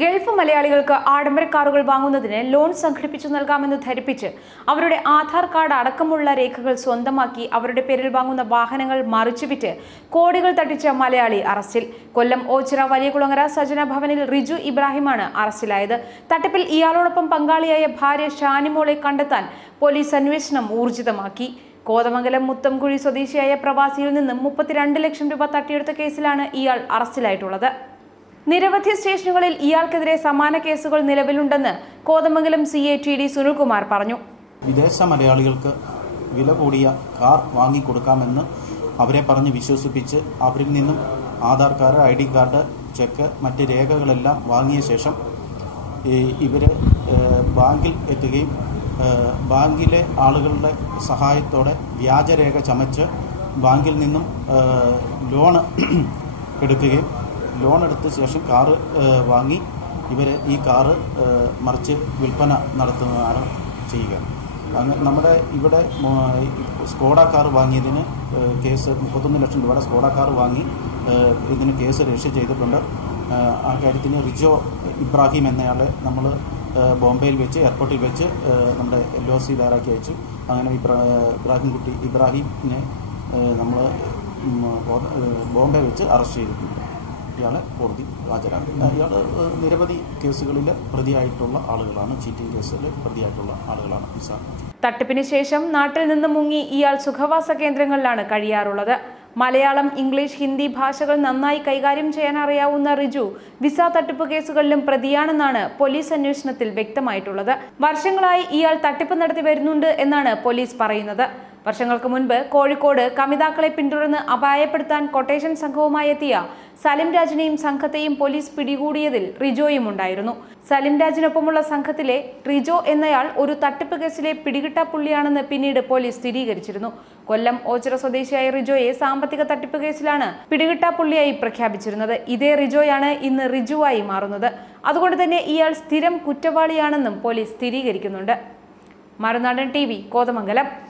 Gulf മലയാളികൾക്ക് ആഡംബര കാറുകൾ വാങ്ങുന്നതിന് ലോൺ സംഘടിപ്പിച്ചു നൽകാമെന്ന് ധരിപ്പിച്ച് അവരുടെ ആധാർ കാർഡ് അടക്കമുള്ള രേഖകൾ സ്വന്തമാക്കി അവരുടെ പേരിൽ വാങ്ങുന്ന വാഹനങ്ങൾ മറിച്ചുവിറ്റ് കോടികൾ തട്ടിച്ച മലയാളി അറസ്റ്റിൽ. കൊല്ലം ഓച്ചിറ വലിയകുളങ്ങര സജന ഭവനിൽ റിജു ഇബ്രാഹിമാണ് അറസ്റ്റിലായത്. തട്ടിപ്പിൽ ഇയാളോടൊപ്പം പങ്കാളിയായ ഭാര്യ ഷാനിമോളെ കണ്ടെത്താൻ പോലീസ് അന്വേഷണം ഊർജിതമാക്കി. കോതമംഗലം മുത്തംകുഴി സ്വദേശിയായ പ്രവാസിയിൽ നിന്നും മുപ്പത്തിരണ്ട് ലക്ഷം രൂപ തട്ടിയെടുത്ത കേസിലാണ് ഇയാൾ അറസ്റ്റിലായിട്ടുള്ളത്. നിരവധി സ്റ്റേഷനുകളിൽ ഇയാൾക്കെതിരെ സമാന കേസുകൾ നിലവിലുണ്ടെന്ന് Kothamangalam C A T D Sunilkumar പറഞ്ഞു. വിദേശ മലയാളികൾക്ക് വില കൂടിയ കാർ വാങ്ങിക്കൊടുക്കാമെന്ന് അവരെ പറഞ്ഞ് വിശ്വസിപ്പിച്ച് അവരിൽ നിന്നും Aadhaar card I D card cheque മറ്റ് രേഖകളെല്ലാം വാങ്ങിയ ശേഷം ഇവർ ബാങ്കിൽ എത്തുകയും ബാങ്കിലെ ആളുകളുടെ സഹായത്തോടെ വ്യാജരേഖ ചമച്ച് ബാങ്കിൽ നിന്നും ലോൺ എടുക്കുകയും ലോൺ എടുത്ത ശേഷം കാറ് വാങ്ങി ഇവർ ഈ കാറ് മറിച്ച് വിൽപ്പന നടത്തുന്നതാണ് ചെയ്യുക. അങ്ങനെ നമ്മുടെ ഇവിടെ സ്കോഡ കാർ വാങ്ങിയതിന് കേസ് മുപ്പത്തൊന്ന് ലക്ഷം രൂപയുടെ സ്കോഡ കാർ വാങ്ങി ഇതിന് കേസ് രജിസ്റ്റർ ചെയ്തിട്ടുണ്ട്. ആ കാര്യത്തിന് റിജോ ഇബ്രാഹിം എന്നയാളെ നമ്മൾ ബോംബെയിൽ വെച്ച് എയർപോർട്ടിൽ വെച്ച് നമ്മുടെ എൽ ഒ സി തയ്യാറാക്കി അയച്ചു. അങ്ങനെ ഇബ്രാ ഇബ്രാഹിം കുട്ടി ഇബ്രാഹിമിനെ നമ്മൾ ബോംബെ വെച്ച് അറസ്റ്റ് ചെയ്തിട്ടുണ്ട്. ഇയാളെ കോടതി ഹാജരാക്കും. ഇയാൾ നിരവധി കേസുകളിൽ പ്രതിയായിട്ടുള്ള ആളുകളാണ്. ചീറ്റിംഗ് കേസിൽ പ്രതിയായിട്ടുള്ള ആളുകളാണ് നിസാർ തട്ടിപ്പിന് ശേഷം നാട്ടിൽ നിന്ന് മുങ്ങി ഇയാൾ സുഖവാസ കേന്ദ്രങ്ങളിലാണ് കഴിയാറുള്ളത്. മലയാളം ഇംഗ്ലീഷ് ഹിന്ദി ഭാഷകൾ നന്നായി കൈകാര്യം ചെയ്യാൻ അറിയാവുന്ന റിജു വിസ തട്ടിപ്പ് കേസുകളിലും പ്രതിയാണെന്നാണ് പോലീസ് അന്വേഷണത്തിൽ വ്യക്തമായിട്ടുള്ളത്. വർഷങ്ങളായി ഇയാൾ തട്ടിപ്പ് നടത്തി വരുന്നുണ്ട് എന്നാണ് പോലീസ് പറയുന്നത്. വർഷങ്ങൾക്ക് മുൻപ് കോഴിക്കോട് കമിതാക്കളെ പിന്തുടർന്ന് അപായപ്പെടുത്താൻ കൊട്ടേഷൻ സംഘവുമായി എത്തിയ സലിം രാജിനെയും സംഘത്തെയും പോലീസ് പിടികൂടിയതിൽ റിജോയും ഉണ്ടായിരുന്നു. സലിം രാജിനൊപ്പമുള്ള സംഘത്തിലെ റിജോ എന്നയാൾ ഒരു തട്ടിപ്പ് കേസിലെ പിടികിട്ടാപ്പുള്ളിയാണെന്ന് പിന്നീട് പോലീസ് സ്ഥിരീകരിച്ചിരുന്നു. കൊല്ലം ഓച്ചിറ സ്വദേശിയായ റിജോയെ സാമ്പത്തിക തട്ടിപ്പ് കേസിലാണ് പിടികിട്ടാപ്പുള്ളിയായി പ്രഖ്യാപിച്ചിരുന്നത്. ഇതേ റിജോയാണ് ഇന്ന് റിജുവായി മാറുന്നത്. അതുകൊണ്ട് തന്നെ ഇയാൾ സ്ഥിരം കുറ്റവാളിയാണെന്നും പോലീസ് സ്ഥിരീകരിക്കുന്നുണ്ട്. മറുനാടൻ ടി കോതമംഗലം.